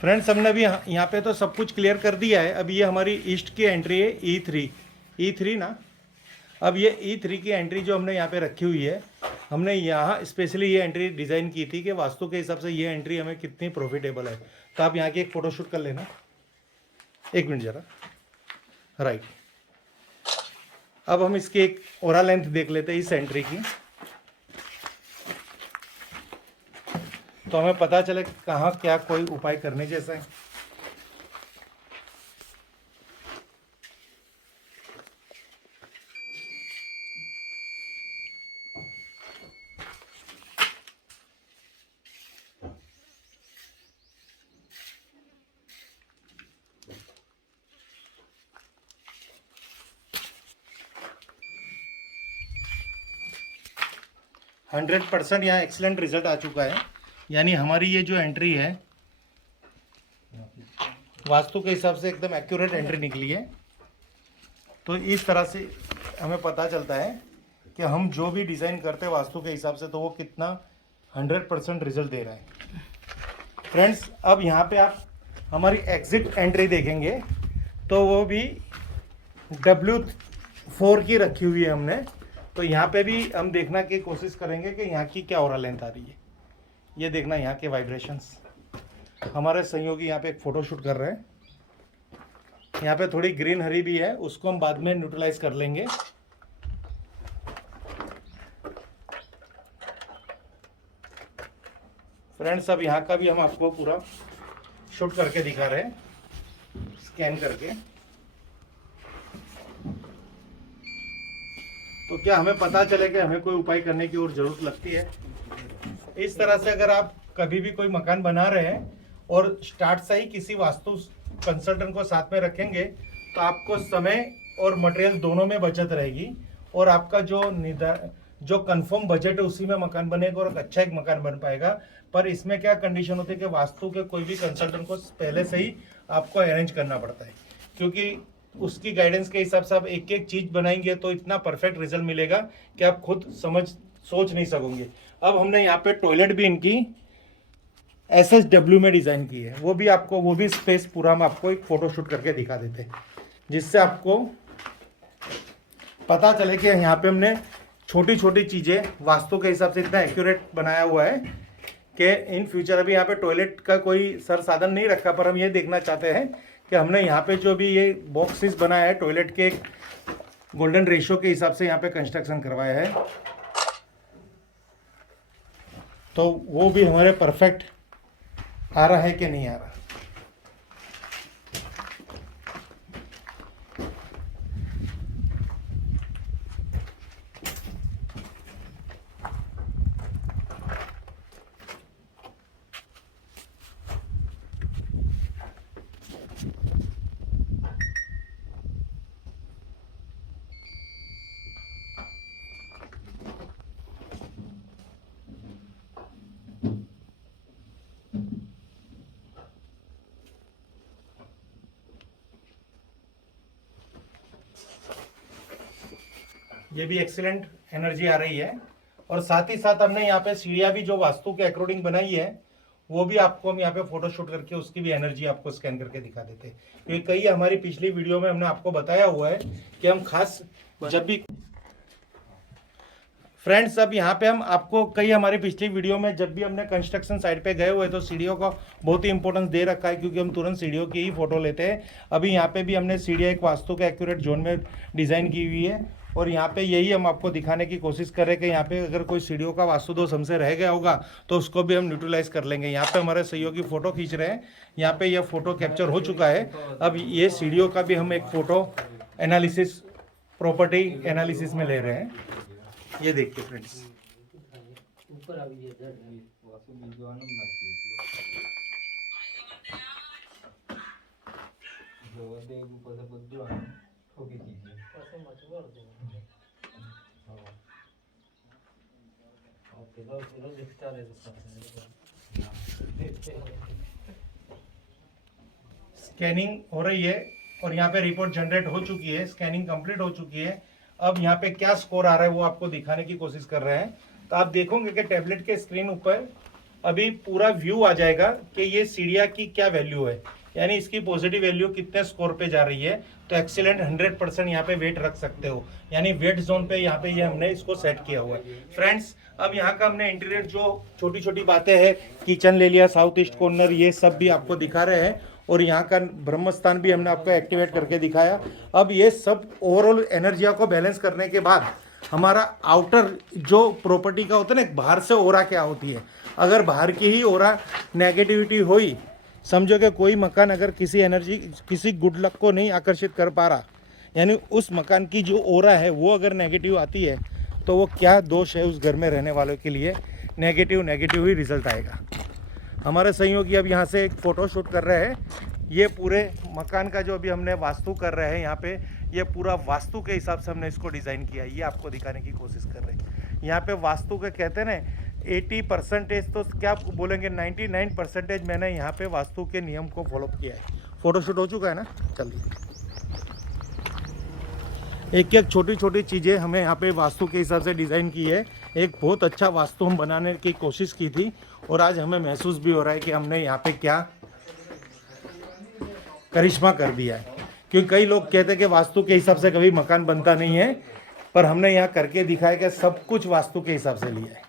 Friends हमने अभी यहाँ पे तो सब कुछ क्लियर कर दिया है। अब ये हमारी ईस्ट की एंट्री है E3 ना। अब ये E3 की एंट्री जो हमने यहाँ पे रखी हुई है, हमने यहाँ स्पेशली ये एंट्री डिज़ाइन की थी कि वास्तु के हिसाब से ये एंट्री हमें कितनी प्रॉफिटेबल है। तो आप यहाँ की एक फ़ोटोशूट कर लेना, 1 मिनट ज़रा। राइट, अब हम इसकी एक ओरा लेंथ देख लेते हैं इस एंट्री की, तो हमें पता चले कहाँ क्या कोई उपाय करने जैसा है। हंड्रेड % यहाँ एक्सलेंट रिजल्ट आ चुका है। यानी हमारी ये जो एंट्री है वास्तु के हिसाब से एकदम एक्यूरेट एंट्री निकली है। तो इस तरह से हमें पता चलता है कि हम जो भी डिज़ाइन करते हैं वास्तु के हिसाब से तो वो कितना 100% रिजल्ट दे रहा है। फ्रेंड्स, अब यहाँ पे आप हमारी एग्जिट एंट्री देखेंगे तो वो भी W4 की रखी हुई है हमने। तो यहाँ पे भी हम देखना की कोशिश करेंगे कि यहाँ की क्या ओरा लेंथ आ रही है। ये देखना यहाँ के वाइब्रेशंस। हमारे सहयोगी यहाँ पे एक फ़ोटो शूट कर रहे हैं। यहाँ पे थोड़ी ग्रीन हरी भी है, उसको हम बाद में न्यूट्रलाइज कर लेंगे। फ्रेंड्स, अब यहाँ का भी हम आपको पूरा शूट करके दिखा रहे हैं, स्कैन करके। तो क्या हमें पता चले कि हमें कोई उपाय करने की और ज़रूरत लगती है। इस तरह से अगर आप कभी भी कोई मकान बना रहे हैं और स्टार्ट से ही किसी वास्तु कंसल्टेंट को साथ में रखेंगे तो आपको समय और मटेरियल दोनों में बचत रहेगी और आपका जो कंफर्म बजट है उसी में मकान बनेगा और अच्छा एक मकान बन पाएगा। पर इसमें क्या कंडीशन होती है कि वास्तु के कोई भी कंसल्टेंट को पहले से ही आपको अरेंज करना पड़ता है, क्योंकि उसकी गाइडेंस के हिसाब से आप एक एक चीज़ बनाएंगे तो इतना परफेक्ट रिजल्ट मिलेगा कि आप खुद सोच नहीं सकोगे। अब हमने यहाँ पे टॉयलेट भी इनकी SSW में डिज़ाइन की है, वो भी स्पेस पूरा हम आपको एक फ़ोटो शूट करके दिखा देते हैं, जिससे आपको पता चले कि यहाँ पे हमने छोटी छोटी चीज़ें वास्तु के हिसाब से इतना एक्यूरेट बनाया हुआ है कि इन फ्यूचर अभी यहाँ पे टॉयलेट का कोई साधन नहीं रखा, पर हम ये देखना चाहते हैं कि हमने यहाँ पे जो भी ये बॉक्सेस बनाया है टॉयलेट के गोल्डन रेशियो के हिसाब से यहाँ पे कंस्ट्रक्शन करवाया है, तो वो भी हमारे परफेक्ट आ रहा है कि नहीं आ रहा। ये भी एक्सीलेंट एनर्जी आ रही है। और साथ ही साथ हमने यहाँ पे सीढ़ियाँ भी जो वास्तु के अकॉर्डिंग बनाई है वो भी आपको हम यहाँ पे फोटो शूट करके उसकी भी एनर्जी आपको स्कैन करके दिखा देते हैं, क्योंकि कई हमारी पिछली वीडियो में हमने आपको बताया हुआ है कि हम खास जब भी फ्रेंड्स, अब यहाँ पे हम आपको कई हमारी पिछली वीडियो में जब भी हमने कंस्ट्रक्शन साइट पे गए हुए तो सीढ़ियों का बहुत ही इंपॉर्टेंस दे रखा है, क्योंकि हम तुरंत सीढ़ियों की ही फोटो लेते हैं। अभी यहाँ पे भी हमने सीढ़ियाँ एक वास्तु के एक्यूरेट जोन में डिज़ाइन की हुई है और यहाँ पे यही हम आपको दिखाने की कोशिश कर रहे हैं कि यहाँ पे अगर कोई सीढ़ियों का वास्तु दोष हमसे रह गया होगा तो उसको भी हम न्यूट्रलाइज कर लेंगे। यहाँ पे हमारे सहयोगी फ़ोटो खींच रहे हैं, यहाँ पे यह फ़ोटो कैप्चर हो चुका है। अब ये सीढ़ियों का भी हम एक फ़ोटो एनालिसिस, प्रॉपर्टी एनालिसिस में ले रहे हैं। ये देखिए फ्रेंड्स, स्कैनिंग हो रही है और यहाँ पे रिपोर्ट जनरेट हो चुकी है, स्कैनिंग कंप्लीट हो चुकी है। अब यहाँ पे क्या स्कोर आ रहा है वो आपको दिखाने की कोशिश कर रहे हैं। तो आप देखोगे कि टैबलेट के स्क्रीन ऊपर अभी पूरा व्यू आ जाएगा कि ये सीढ़ियाँ की क्या वैल्यू है, यानी इसकी पॉजिटिव वैल्यू कितने स्कोर पे जा रही है। तो एक्सीलेंट 100% यहाँ पे वेट रख सकते हो, यानी वेट जोन पे यहाँ पे ये हमने इसको सेट किया हुआ है। फ्रेंड्स, अब यहाँ का हमने इंटीरियर जो छोटी छोटी बातें हैं, किचन ले लिया, साउथ ईस्ट कॉर्नर, ये सब भी आपको दिखा रहे हैं, और यहाँ का ब्रह्म स्थान भी हमने आपको एक्टिवेट करके दिखाया। अब ये सब ओवरऑल एनर्जिया को बैलेंस करने के बाद हमारा आउटर जो प्रॉपर्टी का होता है ना, बाहर से ओरा क्या होती है, अगर बाहर की ही ओरा नेगेटिविटी हुई, समझो कि कोई मकान अगर किसी एनर्जी, किसी गुड लक को नहीं आकर्षित कर पा रहा, यानी उस मकान की जो ओरा है वो अगर नेगेटिव आती है, तो वो क्या दोष है उस घर में रहने वालों के लिए, नेगेटिव ही रिजल्ट आएगा। हमारे सहयोगी अब यहाँ से एक फ़ोटो शूट कर रहे हैं। ये पूरे मकान का जो अभी हमने वास्तु कर रहे हैं यहाँ पे, ये पूरा वास्तु के हिसाब से हमने इसको डिज़ाइन किया है, ये आपको दिखाने की कोशिश कर रहे हैं। यहाँ पे वास्तु के कहते हैं ना 80% तो क्या बोलेंगे, 99% मैंने यहाँ पे वास्तु के नियम को फॉलो किया है। फ़ोटो शूट हो चुका है ना, चलिए। एक एक छोटी छोटी चीज़ें हमें यहाँ पे वास्तु के हिसाब से डिज़ाइन की है। एक बहुत अच्छा वास्तु हम बनाने की कोशिश की थी, और आज हमें महसूस भी हो रहा है कि हमने यहाँ पे क्या करिश्मा कर दिया है। क्योंकि कई लोग कहते हैं कि वास्तु के हिसाब से कभी मकान बनता नहीं है, पर हमने यहाँ करके दिखाया कि सब कुछ वास्तु के हिसाब से लिया है।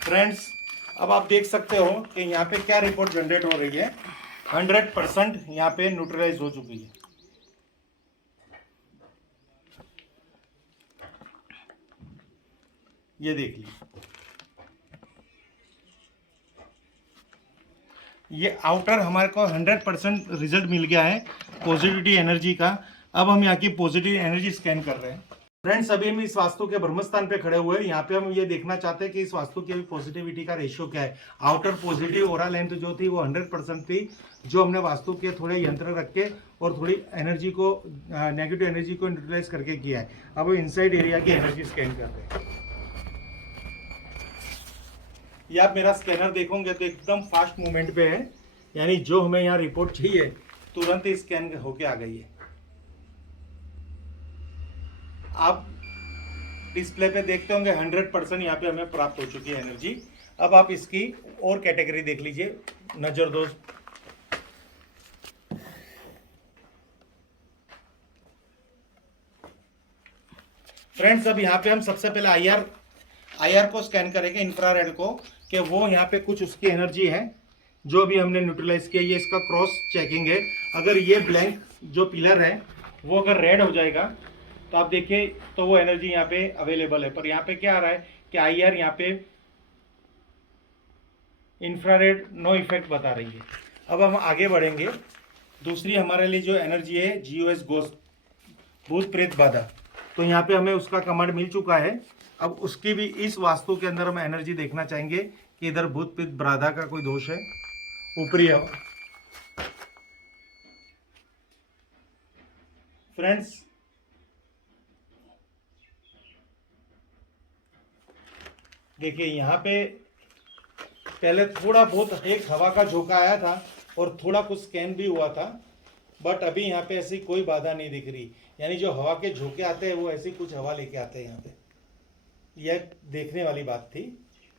फ्रेंड्स, अब आप देख सकते हो कि यहाँ पे क्या रिपोर्ट जनरेट हो रही है। 100% यहाँ पे न्यूट्रलाइज हो चुकी है। ये देख लीजिए, ये आउटर हमारे को 100% रिजल्ट मिल गया है पॉजिटिविटी एनर्जी का। अब हम यहाँ की पॉजिटिव एनर्जी स्कैन कर रहे हैं। फ्रेंड्स, अभी हम इस वास्तु के ब्रह्मस्थान पे खड़े हुए हैं। यहाँ पे हम ये देखना चाहते हैं कि इस वास्तु की पॉजिटिविटी का रेशियो क्या है। आउटर पॉजिटिव ओरा लेंथ जो थी वो 100% थी, जो हमने वास्तु के थोड़े यंत्र रख के और थोड़ी एनर्जी को, नेगेटिव एनर्जी को न्यूट्रलाइज करके किया है। अब इनसाइड एरिया की एनर्जी स्कैन कर रहे हैं। ये आप मेरा स्कैनर देखोगे तो एकदम फास्ट मूवमेंट पे है, यानी जो हमें यहाँ रिपोर्ट चाहिए तुरंत ही स्कैन होके आ गई है। आप डिस्प्ले पे देखते होंगे 100% यहाँ पे हमें प्राप्त हो चुकी है एनर्जी। अब आप इसकी और कैटेगरी देख लीजिए, नजरदोज। फ्रेंड्स, अब यहाँ पे हम सबसे पहले आईआर को स्कैन करेंगे, इंफ्रारेड को, कि वो यहाँ पे कुछ उसकी एनर्जी है जो अभी हमने न्यूट्रलाइज किया। ये इसका क्रॉस चेकिंग है। अगर ये ब्लैंक जो पिलर है वो अगर रेड हो जाएगा तो आप देखिए तो वो एनर्जी यहाँ पे अवेलेबल है। पर यहाँ पे क्या आ रहा है कि आईआर यहाँ पे इंफ्रारेड नो इफेक्ट बता रही है। अब हम आगे बढ़ेंगे। दूसरी हमारे लिए जो एनर्जी है जीओएस गोस्ट, भूत प्रेत बाधा, तो यहाँ पे हमें उसका कमांड मिल चुका है। अब उसकी भी इस वास्तु के अंदर हम एनर्जी देखना चाहेंगे कि इधर भूत प्रेत बाधा का कोई दोष है। ऊपरी फ्रेंड्स, देखिए यहाँ पे पहले थोड़ा बहुत एक हवा का झोंका आया था और थोड़ा कुछ स्कैन भी हुआ था, बट अभी यहाँ पे ऐसी कोई बाधा नहीं दिख रही। यानी जो हवा के झोंके आते हैं वो ऐसी कुछ हवा लेके आते हैं यहाँ पे। यह देखने वाली बात थी,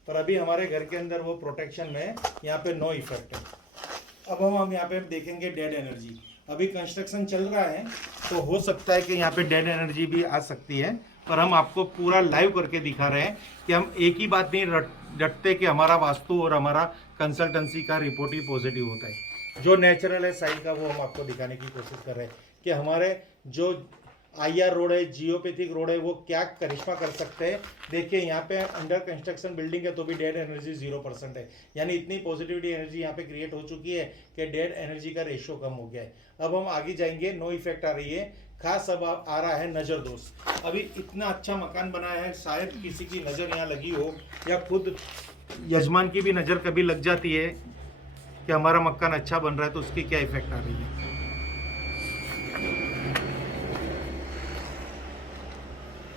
पर अभी हमारे घर के अंदर वो प्रोटेक्शन में यहाँ पे नो इफेक्ट है। अब हम यहाँ पे देखेंगे डेड एनर्जी। अभी कंस्ट्रक्शन चल रहा है तो हो सकता है कि यहाँ पे डेड एनर्जी भी आ सकती है, पर हम आपको पूरा लाइव करके दिखा रहे हैं कि हम एक ही बात नहीं रटते कि हमारा वास्तु और हमारा कंसल्टेंसी का रिपोर्ट ही पॉजिटिव होता है। जो नेचुरल है साइड का वो हम आपको दिखाने की कोशिश कर रहे हैं कि हमारे जो आईआर रोड है, जियोपैथिक रोड है, वो क्या करिश्मा कर सकते हैं। देखिए यहाँ पे अंडर कंस्ट्रक्शन बिल्डिंग है तो भी डेड एनर्जी 0% है, यानी इतनी पॉजिटिविटी एनर्जी यहाँ पे क्रिएट हो चुकी है कि डेड एनर्जी का रेशियो कम हो गया है। अब हम आगे जाएंगे। नो इफेक्ट आ रही है। खास अब आ रहा है नज़र दोष। अभी इतना अच्छा मकान बनाया है, शायद किसी की नज़र यहाँ लगी हो या खुद यजमान की भी नज़र कभी लग जाती है कि हमारा मकान अच्छा बन रहा है, तो उसकी क्या इफेक्ट आ रही है।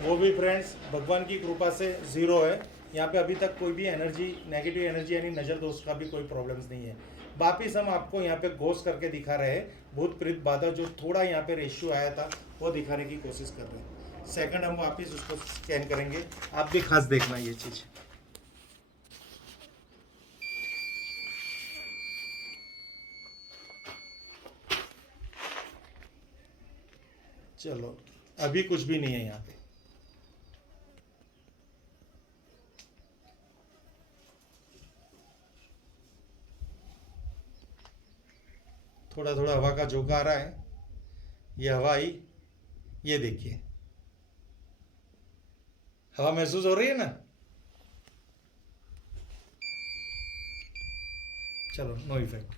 वो भी फ्रेंड्स भगवान की कृपा से ज़ीरो है। यहाँ पे अभी तक कोई भी एनर्जी, नेगेटिव एनर्जी यानी नज़र दोष का भी कोई प्रॉब्लम्स नहीं है। वापिस हम आपको यहाँ पे घोष करके दिखा रहे हैं, भूत प्रेत बाधा जो थोड़ा यहाँ पे रेशियो आया था वो दिखाने की कोशिश कर रहे हैं। सेकंड हम वापिस उसको स्कैन करेंगे, आप भी खास देखना ये चीज़। चलो अभी कुछ भी नहीं है यहाँ पे। थोड़ा थोड़ा हवा का झोंका आ रहा है, ये हवा आई, ये देखिए हवा महसूस हो रही है ना। चलो नो इफेक्ट।